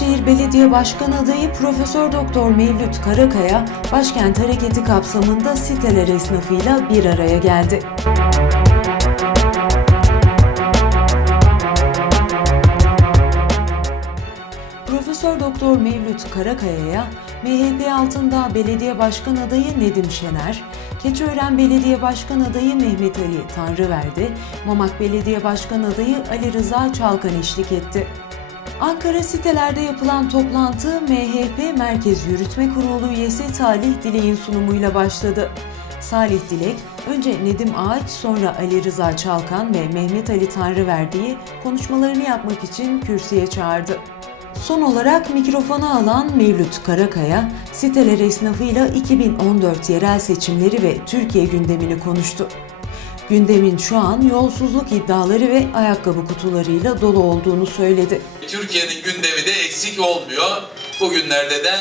Büyükşehir Belediye Başkanı adayı Profesör Doktor Mevlüt Karakaya, Başkent Hareketi kapsamında siteler esnafıyla bir araya geldi. Profesör Doktor Mevlüt Karakaya'ya MHP altında belediye başkan adayı Nedim Şener, Keçiören Belediye Başkan adayı Mehmet Ali Tanrıverdi, Mamak Belediye Başkan adayı Ali Rıza Çalkan eşlik etti. Ankara sitelerde yapılan toplantı MHP Merkez Yürütme Kurulu üyesi Salih Dilek'in sunumuyla başladı. Salih Dilek, önce Nedim Ağaç, sonra Ali Rıza Çalkan ve Mehmet Ali Tanrıverdi'yi konuşmalarını yapmak için kürsüye çağırdı. Son olarak mikrofonu alan Mevlüt Karakaya, siteler esnafıyla 2014 yerel seçimleri ve Türkiye gündemini konuştu. Gündemin şu an yolsuzluk iddiaları ve ayakkabı kutularıyla dolu olduğunu söyledi. Türkiye'nin gündemi de eksik olmuyor. Bugünlerde de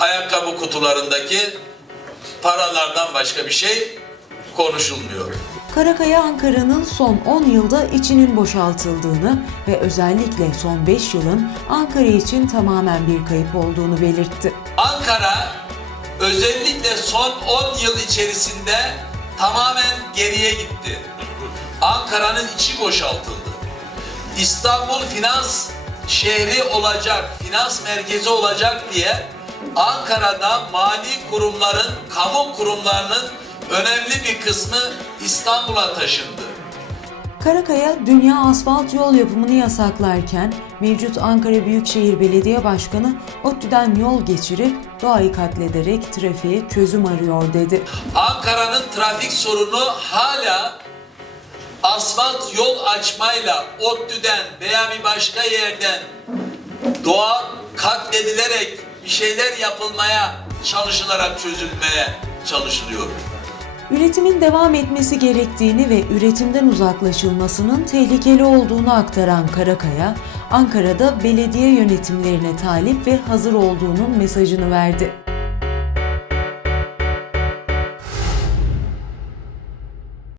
ayakkabı kutularındaki paralardan başka bir şey konuşulmuyor. Karakaya Ankara'nın son 10 yılda içinin boşaltıldığını ve özellikle son 5 yılın Ankara için tamamen bir kayıp olduğunu belirtti. Ankara özellikle son 10 yıl içerisinde tamamen geriye gitti. Ankara'nın içi boşaltıldı. İstanbul finans şehri olacak, finans merkezi olacak diye Ankara'da mali kurumların, kamu kurumlarının önemli bir kısmı İstanbul'a taşındı. Karakaya dünya asfalt yol yapımını yasaklarken mevcut Ankara Büyükşehir Belediye Başkanı ODTÜ'den yol geçirip doğayı katlederek trafiğe çözüm arıyor dedi. Ankara'nın trafik sorunu hala asfalt yol açmayla ODTÜ'den veya bir başka yerden doğa katledilerek bir şeyler yapılmaya çalışılarak çözülmeye çalışılıyor. Üretimin devam etmesi gerektiğini ve üretimden uzaklaşılmasının tehlikeli olduğunu aktaran Karakaya, Ankara'da belediye yönetimlerine talip ve hazır olduğunun mesajını verdi.